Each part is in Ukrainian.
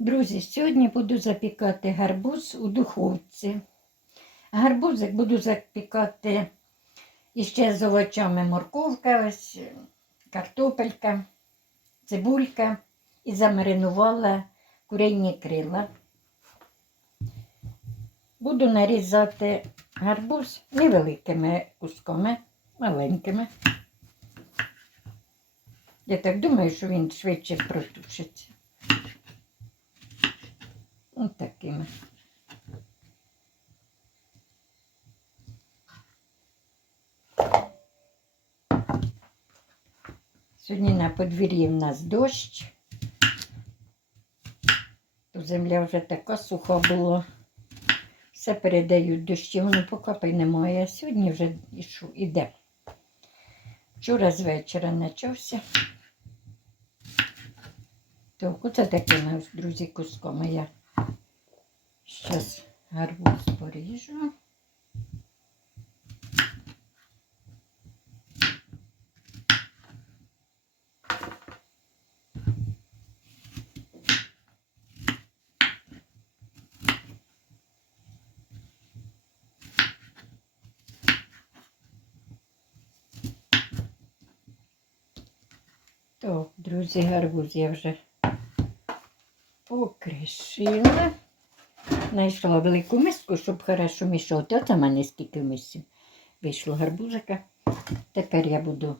Друзі, сьогодні буду запікати гарбуз у духовці. Гарбузик буду запікати іще з овочами морковка, ось картопелька, цибулька і замаринувала курейні крила. Буду нарізати гарбуз невеликими кусками, маленькими. Я так думаю, що він швидше протушиться. Ось такими. Сьогодні на подвір'ї в нас дощ. То земля вже така суха була. Все передають дощі, воно покопай немає, а сьогодні вже іде. Вчора з вечора почався. Так, оце такими, друзі, кусками я зараз гарбуз поріжу. Так, друзі, гарбуз я вже покришила. Знайшла велику миску, щоб хорошо мішати. Оце в мене скільки мисів вийшло гарбузика. Тепер я буду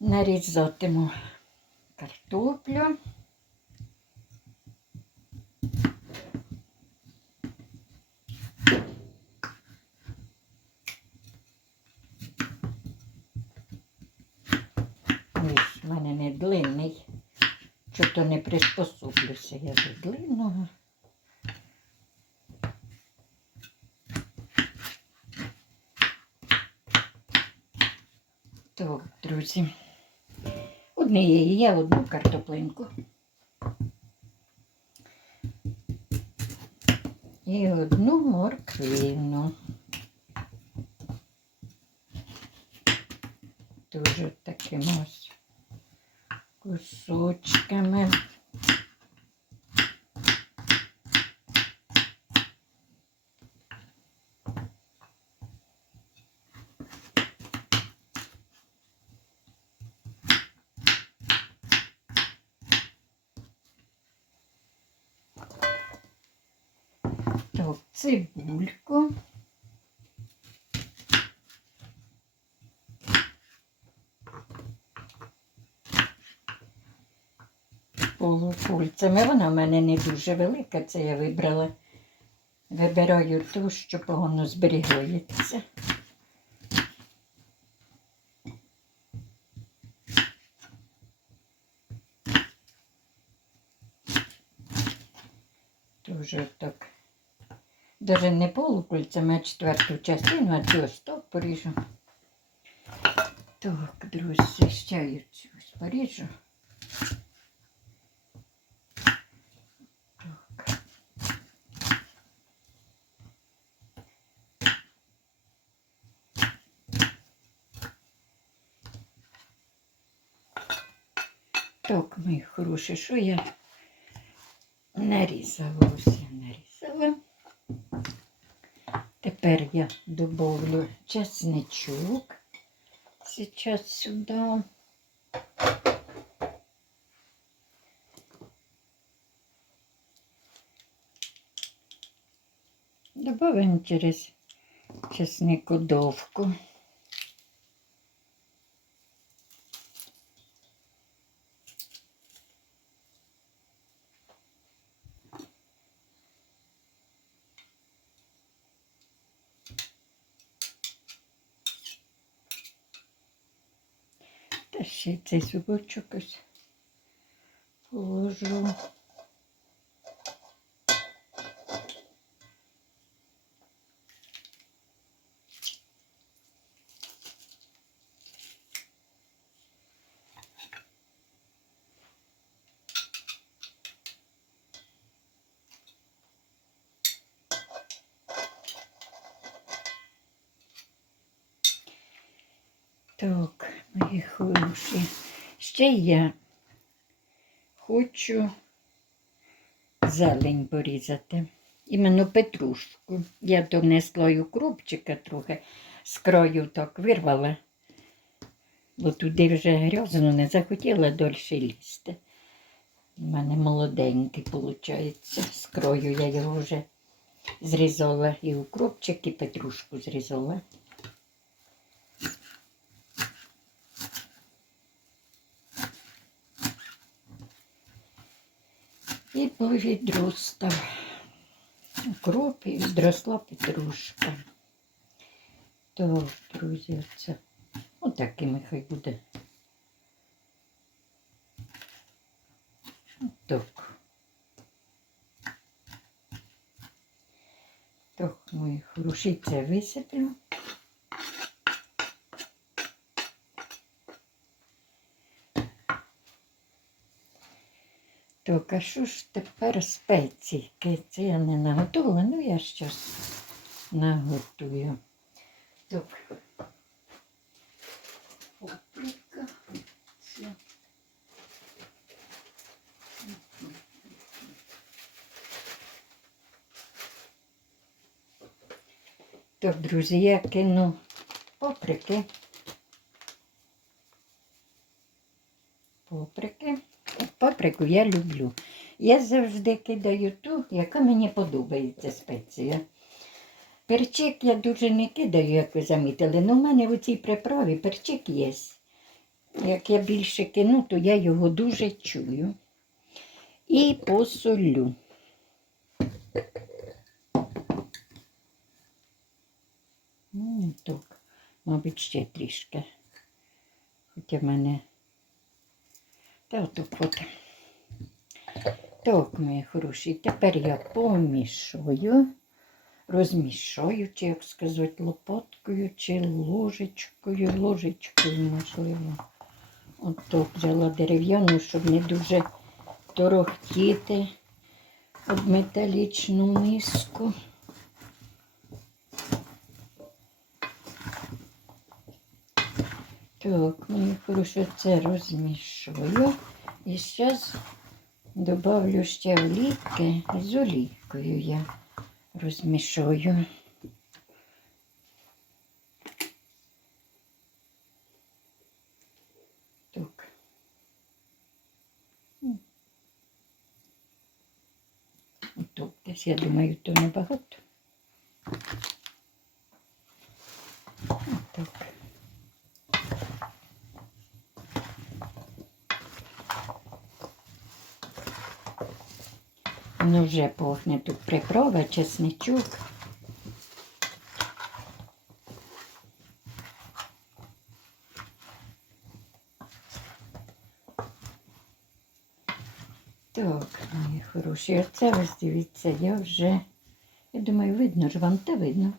нарізатиму картоплю. Ось, в мене не длинний. Що то не приспособлюся я до длинного. Так, друзі. Однієї я одну картоплинку. І одну морквину. Дуже такими ось кусочками. Так, цибульку. Полукульцями. Вона в мене не дуже велика, це я вибрала. Вибираю ту, що погано зберігається. Дуже так. Даже не полукульцями, а четверту частину, а цю ось так поріжу. Так, друзі, ще я цю ось поріжу. Так. Так, мої хороші, що я нарізала, ось я нарізала. Тепер я добавлю чесничок. Сейчас сюда. Добавим через чесникодовку. Та ще цей зубочок положу. Так, мої хороші. Ще я хочу зелень порізати. Іменно петрушку. Я донесла й укропчика трохи з краю так вирвала, бо туди вже грязно не захотіла дольше лізти. У мене молоденький, виходить, з краю я його вже зрізала і укропчик, і петрушку зрізала. І по відру став укроп і відросла петрушка. То, друзі, це отакими хай буде. Так. Так, мої хороші, це висипемо. Так, а що ж тепер спеційки? Це я не наготовила, ну я щас наготую. Так. Це. Так, друзі, я кину паприки. Паприку я люблю. Я завжди кидаю ту, яка мені подобається спеція. Перчик я дуже не кидаю, як ви замітили, але в мене в цій приправі перчик є. Як я більше кину, то я його дуже чую. І посолю. Ну, так, мабуть, ще трішки. Хоча в мене. Та отак от. Так, мої хороші, тепер я помішую, розмішаю, чи, як сказати, лопаткою, чи ложечкою, ложечкою, можливо. От взяла дерев'яну, щоб не дуже торохтіти об металічну миску. Так, мені хорошо це розмішую. І зараз добавлю ще олійки з олійкою я розмішую. Так. Отак десь, я думаю, то небагато. Отак. Воно вже пахне тут приправа, чесничок. Так, мої хороші, оце ось дивіться, я вже, я думаю, видно ж вам, та видно.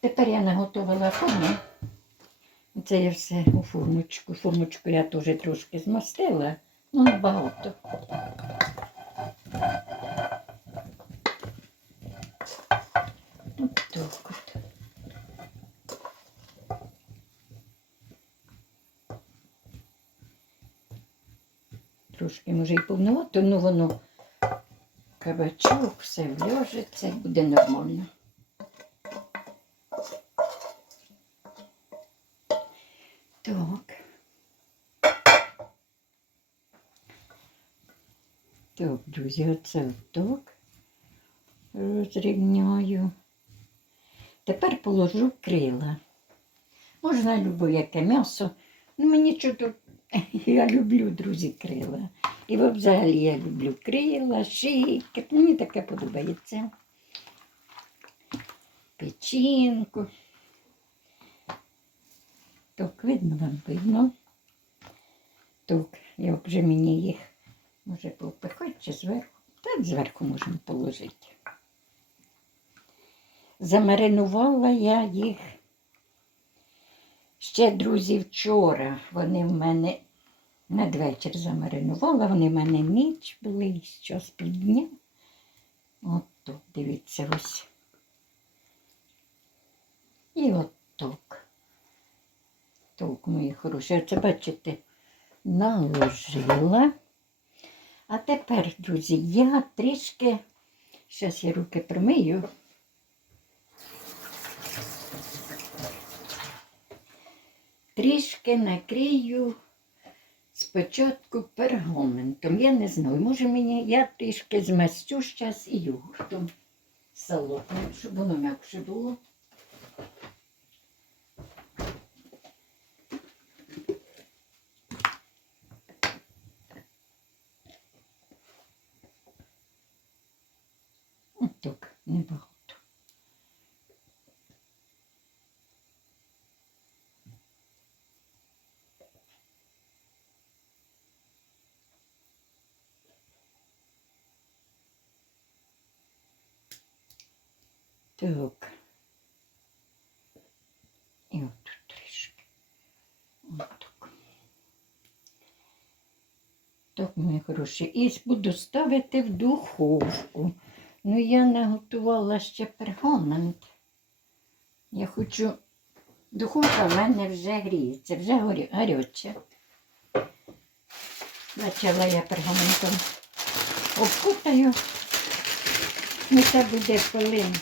Тепер я наготовила форму. Це я все у формочку. Формочку я теж трошки змастила, ну небагато. От так от. Трошки може і повновато, ну воно кабачок, все вляжеться, буде нормально. Так. Так, друзі, оце отак розрівняю. Тепер положу крила. Можна любо-яке м'ясо. Ну, мені чого я люблю, друзі, крила. І взагалі я люблю крила, шийки. Мені таке подобається. Печінку. Так, видно вам видно. Так, як вже мені їх може повпихати чи зверху. Так зверху можемо положити. Замаринувала я їх ще, друзі, вчора. Вони в мене надвечір замаринувала, вони в мене ніч були, і щось підняв. От тут, дивіться, ось. І от так. Так, мої хороші. Оце, бачите, наложила. А тепер, друзі, я трішки, зараз я руки промию. Трішки накрию спочатку пергаментом. Я не знаю, може мені, я трішки змастю зараз і йогуртом салатним, щоб воно м'якше було. От Так, небагато. Так. І отут трішки. Отак. Так, мої хороші. І буду ставити в духовку. Ну, я не готувала ще пергамент. Я хочу. Духовка в мене вже гріється, вже гаряча. Почала я пергаментом обкутаю. Ну, це буде хвилин,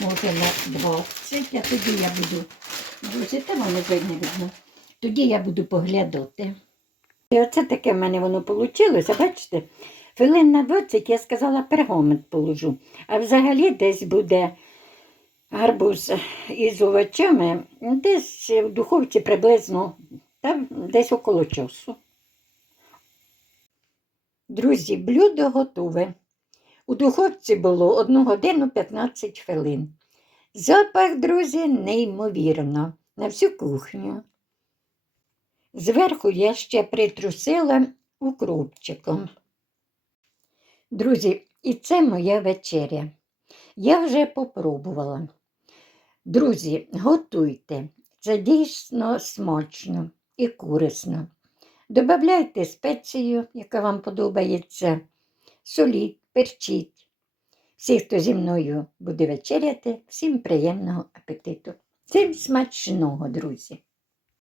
може на 20, а тоді я буду, друзі, та воно видно. Тоді я буду поглядати. І оце таке в мене воно вийшло, бачите? Хвилин на 20 я сказала, пергамент положу. А взагалі десь буде гарбуз із овочами, десь в духовці приблизно та десь около часу. Друзі, блюдо готове. У духовці було 1 годину 15 хвилин. Запах, друзі, неймовірно, на всю кухню. Зверху я ще притрусила укропчиком. Друзі, і це моя вечеря. Я вже попробувала. Друзі, готуйте. Це дійсно смачно і корисно. Добавляйте спецію, яка вам подобається, соліть, перчіть. Всі, хто зі мною буде вечеряти, всім приємного апетиту. Всім смачного, друзі!